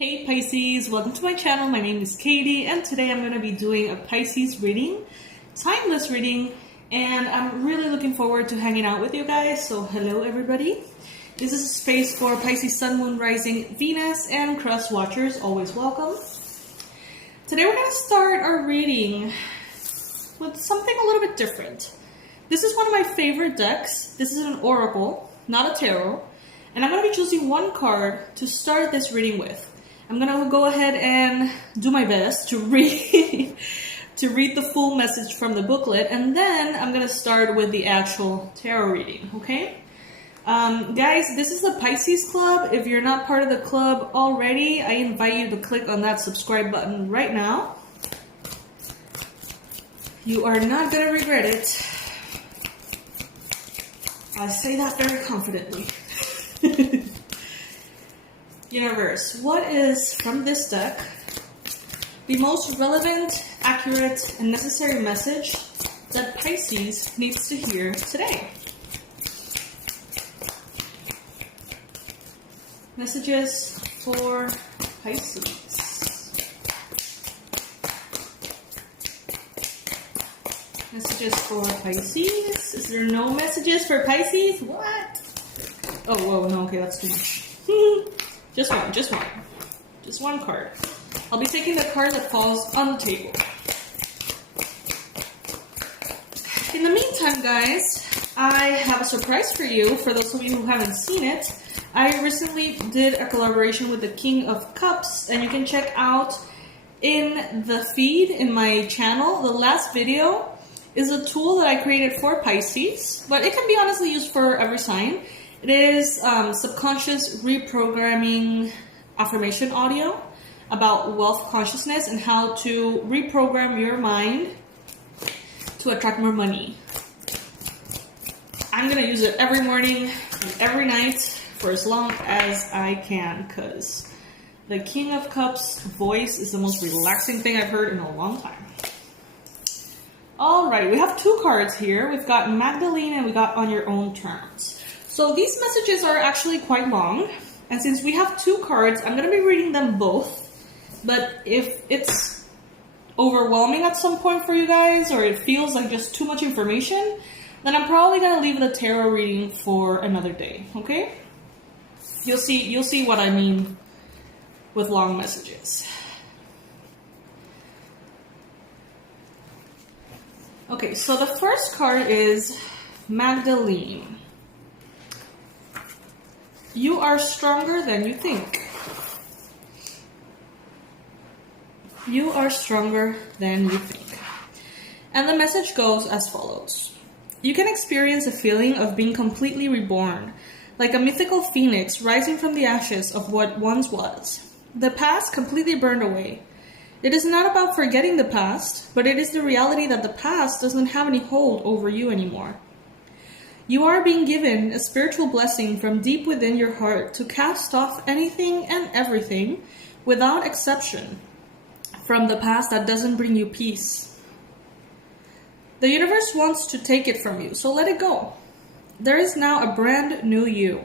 Hey Pisces, welcome to my channel. My name is Katie and today I'm going to be doing a Pisces reading, timeless reading, and I'm really looking forward to hanging out with you guys. So hello everybody. This is a space for Pisces Sun, Moon, Rising, Venus, and Cross Watchers. Always welcome. Today we're going to start our reading with something a little bit different. This is one of my favorite decks. This is an oracle, not a tarot, and I'm going to be choosing one card to start this reading with. I'm gonna go ahead and do my best to read the full message from the booklet, and then I'm gonna start with the actual tarot reading, okay? Guys, this is the Pisces Club. If you're not part of the club already, I invite you to click on that subscribe button right now. You are not gonna regret it. I say that very confidently. Universe, what is, from this deck, the most relevant, accurate, and necessary message that Pisces needs to hear today? Messages for Pisces. Messages for Pisces. Is there no messages for Pisces? What? Oh, whoa, no, okay, that's too much. Just one card. I'll be taking the card that falls on the table. In the meantime, guys, I have a surprise for you. For those of you who haven't seen it, I recently did a collaboration with the King of Cups, and you can check out in the feed in my channel. The last video is a tool that I created for Pisces, but it can be honestly used for every sign. It is subconscious reprogramming affirmation audio about wealth consciousness and how to reprogram your mind to attract more money. I'm going to use it every morning and every night for as long as I can, because the King of Cups voice is the most relaxing thing I've heard in a long time. Alright, we have two cards here. We've got Magdalene and we got On Your Own Terms. So these messages are actually quite long, and since we have two cards, I'm going to be reading them both. But if it's overwhelming at some point for you guys, or it feels like just too much information, then I'm probably going to leave the tarot reading for another day, okay? You'll see what I mean with long messages. Okay, so the first card is Magdalene. You are stronger than you think. You are stronger than you think. And the message goes as follows. You can experience a feeling of being completely reborn, like a mythical phoenix rising from the ashes of what once was. The past completely burned away. It is not about forgetting the past, but it is the reality that the past doesn't have any hold over you anymore. You are being given a spiritual blessing from deep within your heart to cast off anything and everything, without exception, from the past that doesn't bring you peace. The universe wants to take it from you, so let it go. There is now a brand new you,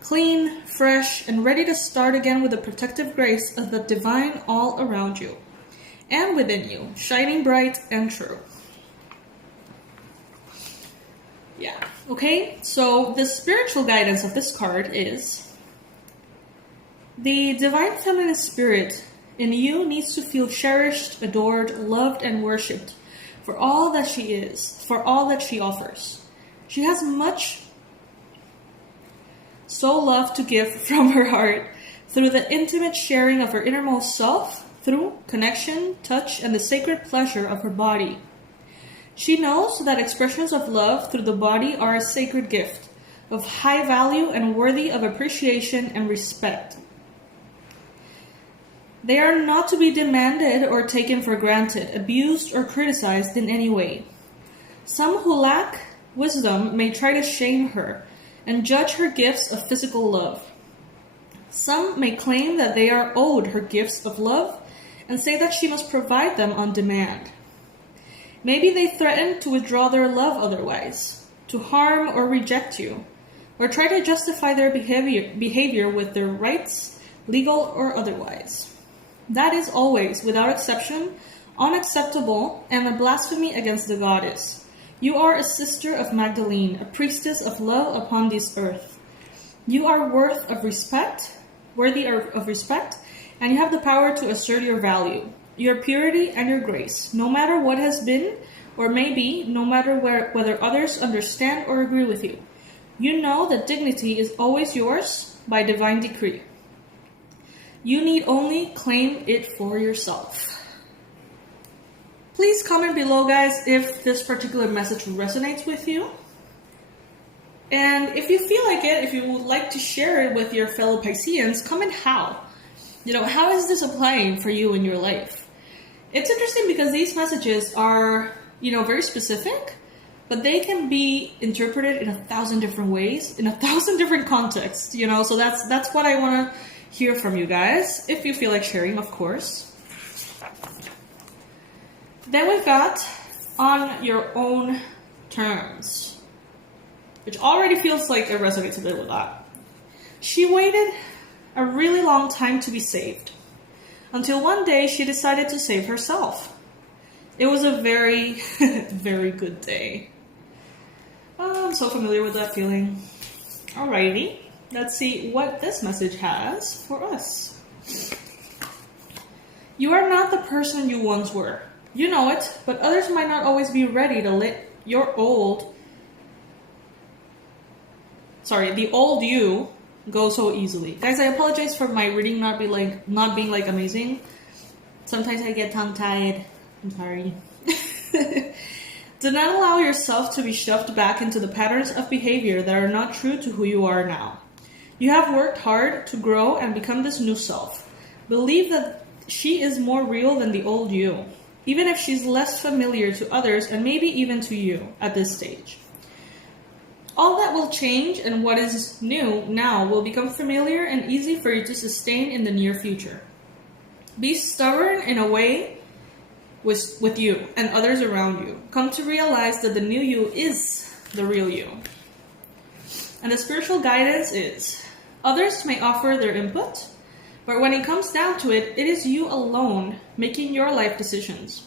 clean, fresh, and ready to start again with the protective grace of the divine all around you and within you, shining bright and true. Yeah, okay, so the spiritual guidance of this card is the divine feminine spirit in you needs to feel cherished, adored, loved, and worshipped for all that she is, for all that she offers. She has much soul love to give from her heart through the intimate sharing of her innermost self, through connection, touch, and the sacred pleasure of her body. She knows that expressions of love through the body are a sacred gift, of high value and worthy of appreciation and respect. They are not to be demanded or taken for granted, abused or criticized in any way. Some who lack wisdom may try to shame her and judge her gifts of physical love. Some may claim that they are owed her gifts of love and say that she must provide them on demand. Maybe they threaten to withdraw their love otherwise, to harm or reject you, or try to justify their behavior with their rights, legal or otherwise. That is always, without exception, unacceptable and a blasphemy against the goddess. You are a sister of Magdalene, a priestess of love upon this earth. You are worthy of respect, and you have the power to assert your value, your purity, and your grace, no matter what has been or may be, no matter whether others understand or agree with you. You know that dignity is always yours by divine decree. You need only claim it for yourself. Please comment below, guys, if this particular message resonates with you. And if you feel like it, if you would like to share it with your fellow Pisceans, comment how. How is this applying for you in your life? It's interesting because these messages are, very specific, but they can be interpreted in 1,000 different ways, in 1,000 different contexts, so that's what I want to hear from you guys, if you feel like sharing, of course. Then we've got on your own terms, which already feels like it resonates a bit with that. She waited a really long time to be saved, until one day she decided to save herself. It was a very, very good day. Oh, I'm so familiar with that feeling. Alrighty, let's see what this message has for us. You are not the person you once were. You know it, but others might not always be ready to let the old you go so easily. Guys, I apologize for my reading not being amazing. Sometimes I get tongue-tied. I'm sorry. Do not allow yourself to be shoved back into the patterns of behavior that are not true to who you are now. You have worked hard to grow and become this new self. Believe that she is more real than the old you, even if she's less familiar to others and maybe even to you at this stage. All that will change, and what is new now will become familiar and easy for you to sustain in the near future. Be stubborn in a way with you and others around you. Come to realize that the new you is the real you. And the spiritual guidance is, others may offer their input, but when it comes down to it, it is you alone making your life decisions.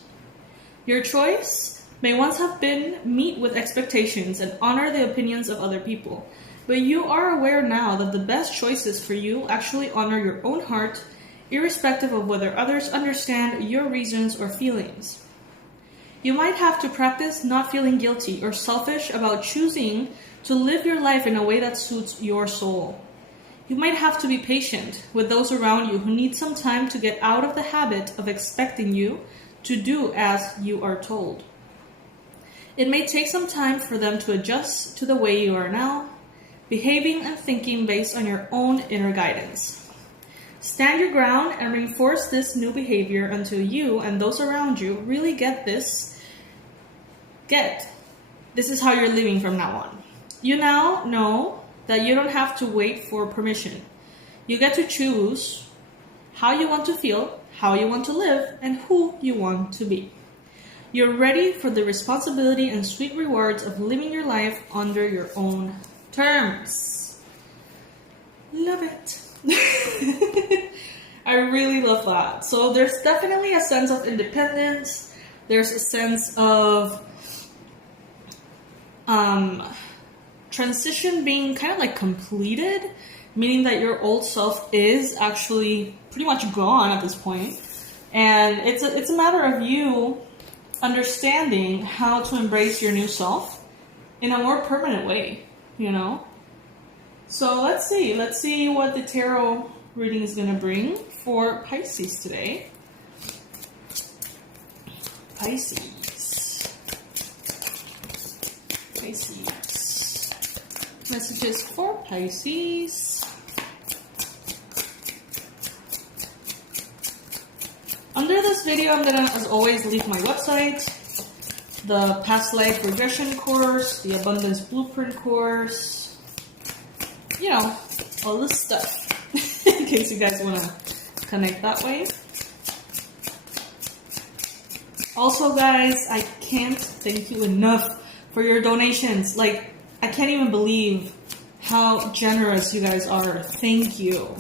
Your choice may once have been meet with expectations and honor the opinions of other people, but you are aware now that the best choices for you actually honor your own heart, irrespective of whether others understand your reasons or feelings. You might have to practice not feeling guilty or selfish about choosing to live your life in a way that suits your soul. You might have to be patient with those around you who need some time to get out of the habit of expecting you to do as you are told. It may take some time for them to adjust to the way you are now, behaving and thinking based on your own inner guidance. Stand your ground and reinforce this new behavior until you and those around you really get this. This is how you're living from now on. You now know that you don't have to wait for permission. You get to choose how you want to feel, how you want to live, and who you want to be. You're ready for the responsibility and sweet rewards of living your life under your own terms. Love it. I really love that. So there's definitely a sense of independence. There's a sense of transition being kind of like completed, meaning that your old self is actually pretty much gone at this point. And it's a matter of you understanding how to embrace your new self in a more permanent way, So let's see what the tarot reading is going to bring for Pisces today. Pisces. Messages for Pisces. Under this video, I'm gonna, as always, leave my website, the past life regression course, the abundance blueprint course, all this stuff, in case you guys want to connect that way. Also, guys, I can't thank you enough for your donations. I can't even believe how generous you guys are. Thank you.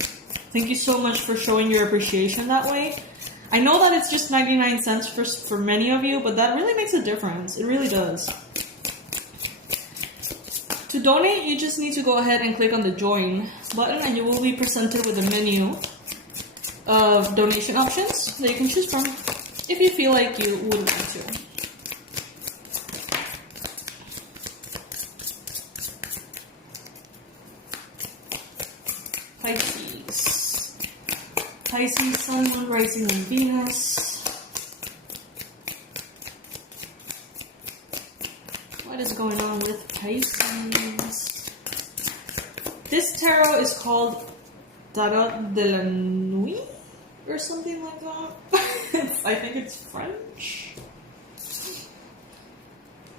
Thank you so much for showing your appreciation that way. I know that it's just 99 cents for many of you, but that really makes a difference. It really does. To donate, you just need to go ahead and click on the join button and you will be presented with a menu of donation options that you can choose from if you feel like you would want to. Pisces. Pisces, Sun, Moon, Rising, and Venus. What is going on with Pisces? This tarot is called Tarot de la Nuit or something like that. I think it's French.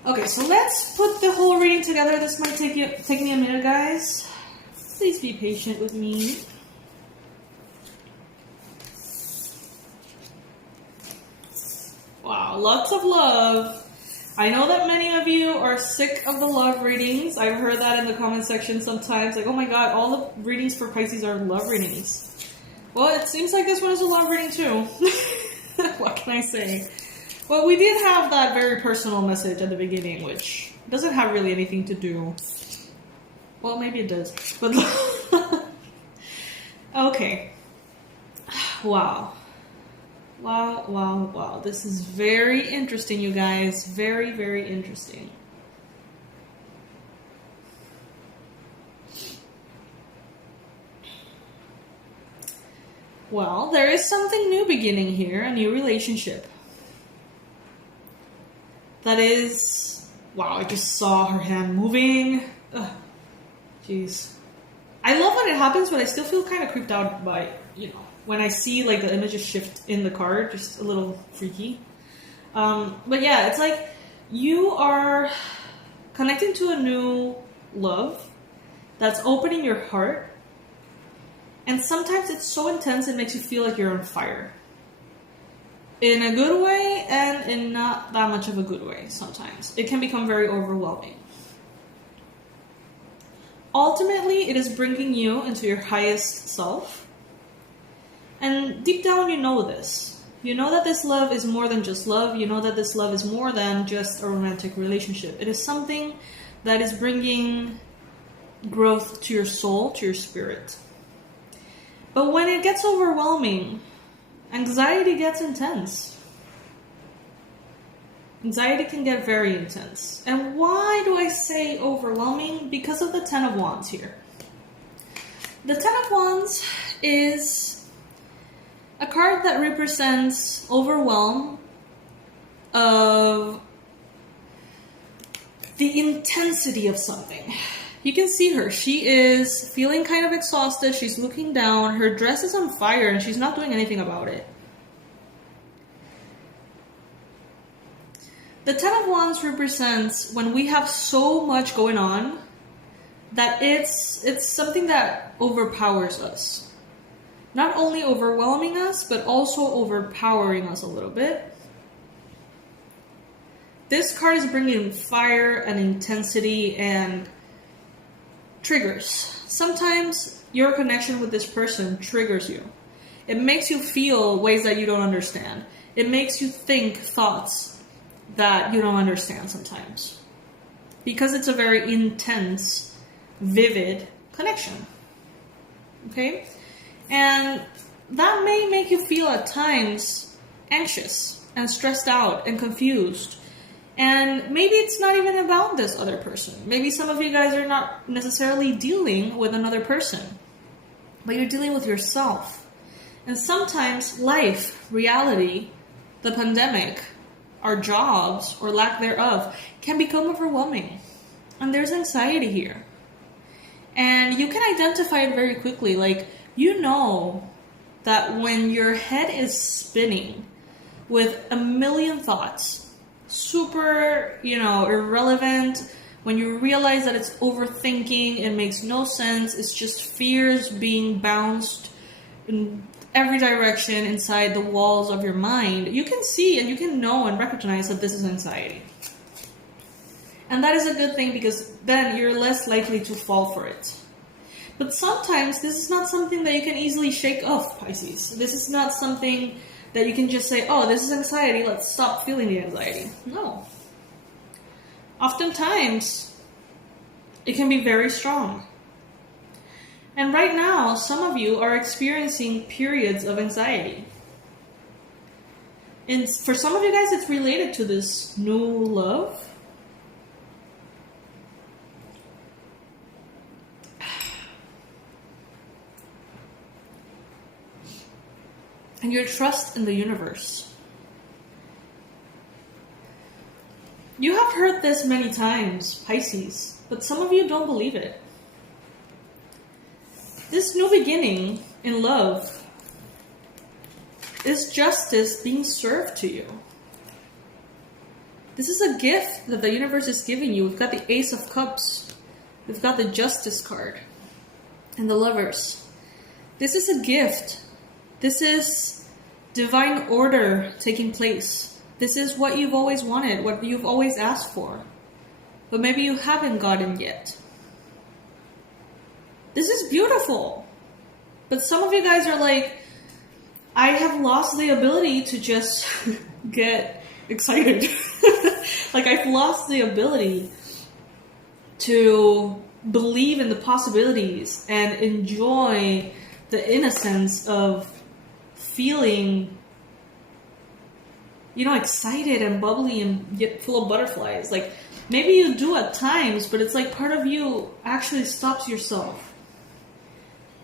Okay, so let's put the whole reading together. This might take me a minute, guys. Please be patient with me. Wow, lots of love. I know that many of you are sick of the love readings. I've heard that in the comment section sometimes. Like, oh my god, all the readings for Pisces are love readings. Well, it seems like this one is a love reading too. What can I say? Well, we did have that very personal message at the beginning, which doesn't have really anything to do. Well, maybe it does. But okay. Wow. Wow, wow, wow. This is very interesting, you guys. Very, very interesting. Well, there is something new beginning here, a new relationship. That is... Wow, I just saw her hand moving. Ugh. Jeez. I love when it happens, but I still feel kind of creeped out by, when I see like the images shift in the card, just a little freaky. But yeah, it's like you are connecting to a new love that's opening your heart. And sometimes it's so intense it makes you feel like you're on fire. In a good way and in not that much of a good way sometimes. It can become very overwhelming. Ultimately, it is bringing you into your highest self. And deep down, you know this. You know that this love is more than just love. You know that this love is more than just a romantic relationship. It is something that is bringing growth to your soul, to your spirit. But when it gets overwhelming, anxiety gets intense. Anxiety can get very intense. And why do I say overwhelming? Because of the Ten of Wands here. The Ten of Wands is a card that represents overwhelm of the intensity of something. You can see her. She is feeling kind of exhausted. She's looking down. Her dress is on fire and she's not doing anything about it. The Ten of Wands represents when we have so much going on that it's something that overpowers us. Not only overwhelming us, but also overpowering us a little bit. This card is bringing fire and intensity and triggers. Sometimes your connection with this person triggers you. It makes you feel ways that you don't understand. It makes you think thoughts that you don't understand sometimes. Because it's a very intense, vivid connection. Okay? And that may make you feel at times anxious and stressed out and confused. And maybe it's not even about this other person. Maybe some of you guys are not necessarily dealing with another person, but you're dealing with yourself. And sometimes life, reality, the pandemic, our jobs or lack thereof can become overwhelming. And there's anxiety here. And you can identify it very quickly. Like, you know that when your head is spinning with a million thoughts, super, irrelevant, when you realize that it's overthinking, it makes no sense, it's just fears being bounced in every direction inside the walls of your mind, you can see and you can know and recognize that this is anxiety. And that is a good thing because then you're less likely to fall for it. But sometimes this is not something that you can easily shake off, Pisces. This is not something that you can just say, oh, this is anxiety, let's stop feeling the anxiety. No. Oftentimes, it can be very strong. And right now, some of you are experiencing periods of anxiety. And for some of you guys, it's related to this new love. And your trust in the universe. You have heard this many times, Pisces, but some of you don't believe it. This new beginning in love is justice being served to you. This is a gift that the universe is giving you. We've got the Ace of Cups. We've got the Justice card. And the Lovers. This is a gift. This is divine order taking place. This is what you've always wanted, what you've always asked for. But maybe you haven't gotten yet. This is beautiful. But some of you guys are like, I have lost the ability to just get excited. Like, I've lost the ability to believe in the possibilities and enjoy the innocence of feeling, excited and bubbly and yet full of butterflies. Like, maybe you do at times, but it's like part of you actually stops yourself.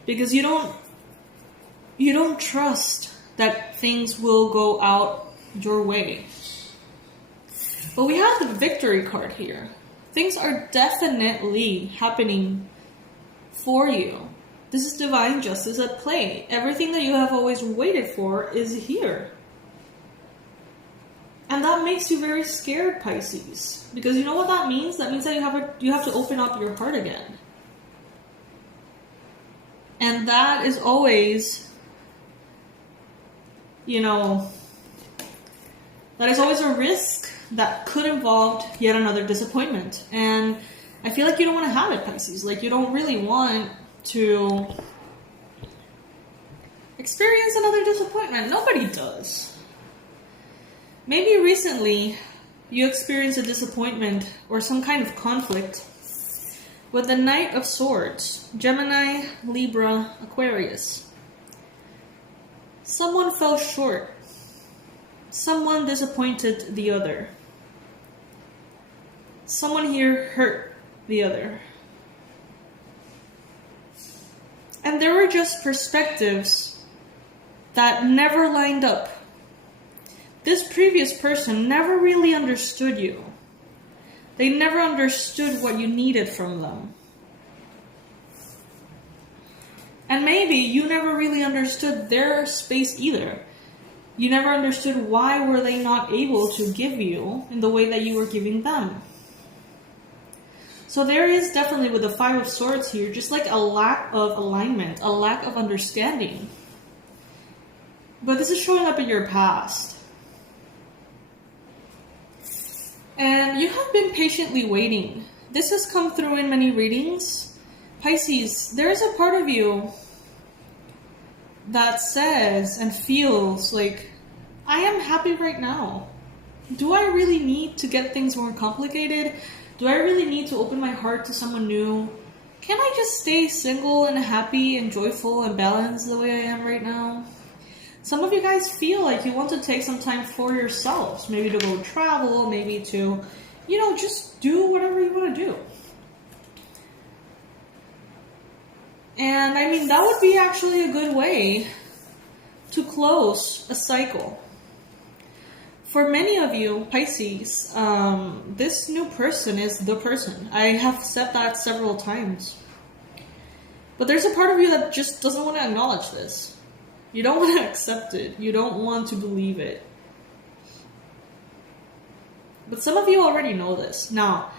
Because you don't trust that things will go out your way. But we have the Victory card here. Things are definitely happening for you. This is divine justice at play. Everything that you have always waited for is here. And that makes you very scared, Pisces. Because you know what that means? That means that you have to open up your heart again. And that is always, that is always a risk that could involve yet another disappointment. And I feel like you don't want to have it, Pisces. Like, you don't really want to experience another disappointment. Nobody does. Maybe recently you experienced a disappointment or some kind of conflict with the Knight of Swords, Gemini, Libra, Aquarius. Someone fell short. Someone disappointed the other. Someone here hurt the other. And there were just perspectives that never lined up. This previous person never really understood you. They never understood what you needed from them. And maybe you never really understood their space either. You never understood why were they not able to give you in the way that you were giving them. So there is definitely, with the Five of Swords here, just like a lack of alignment, a lack of understanding. But this is showing up in your past. And you have been patiently waiting. This has come through in many readings. Pisces, there is a part of you that says and feels like, I am happy right now. Do I really need to get things more complicated? Do I really need to open my heart to someone new? Can I just stay single and happy and joyful and balanced the way I am right now? Some of you guys feel like you want to take some time for yourselves. Maybe to go travel, maybe to, just do whatever you want to do. And that would be actually a good way to close a cycle. For many of you, Pisces, this new person is the person. I have said that several times. But there's a part of you that just doesn't want to acknowledge this. You don't want to accept it. You don't want to believe it. But some of you already know this. Now,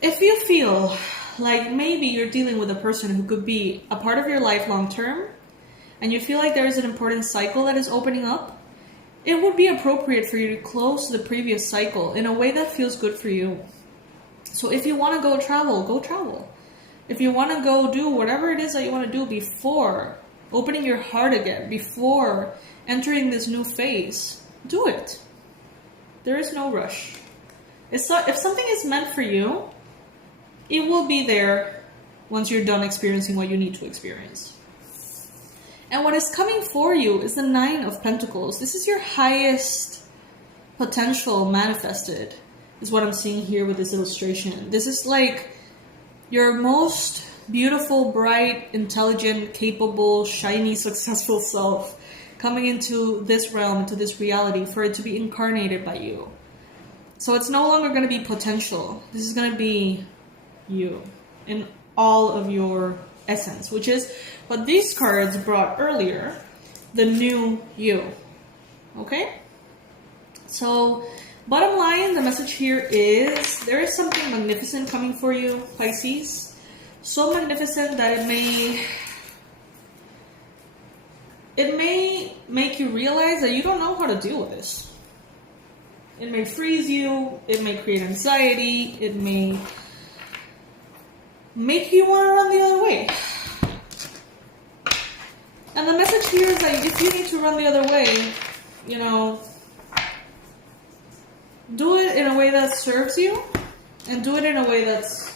if you feel like maybe you're dealing with a person who could be a part of your life long term, and you feel like there is an important cycle that is opening up, it would be appropriate for you to close the previous cycle in a way that feels good for you. So if you want to go travel, go travel. If you want to go do whatever it is that you want to do before opening your heart again, before entering this new phase, do it. There is no rush. If something is meant for you, it will be there once you're done experiencing what you need to experience. And what is coming for you is the 9 of Pentacles. This is your highest potential manifested, is what I'm seeing here with this illustration. This is like your most beautiful, bright, intelligent, capable, shiny, successful self coming into this realm, into this reality, for it to be incarnated by you. So it's no longer going to be potential. This is going to be you in all of your essence, which is what these cards brought earlier, the new you. Okay? So, bottom line, the message here is there is something magnificent coming for you, Pisces. So magnificent that it may make you realize that you don't know how to deal with this. It may freeze you, it may create anxiety, it may make you want to run the other way. And the message here is that if you need to run the other way, you know, do it in a way that serves you, and do it in a way that's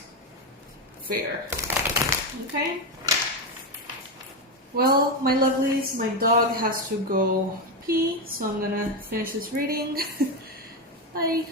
fair. Okay? Well, my lovelies, my dog has to go pee, so I'm gonna finish this reading. Bye.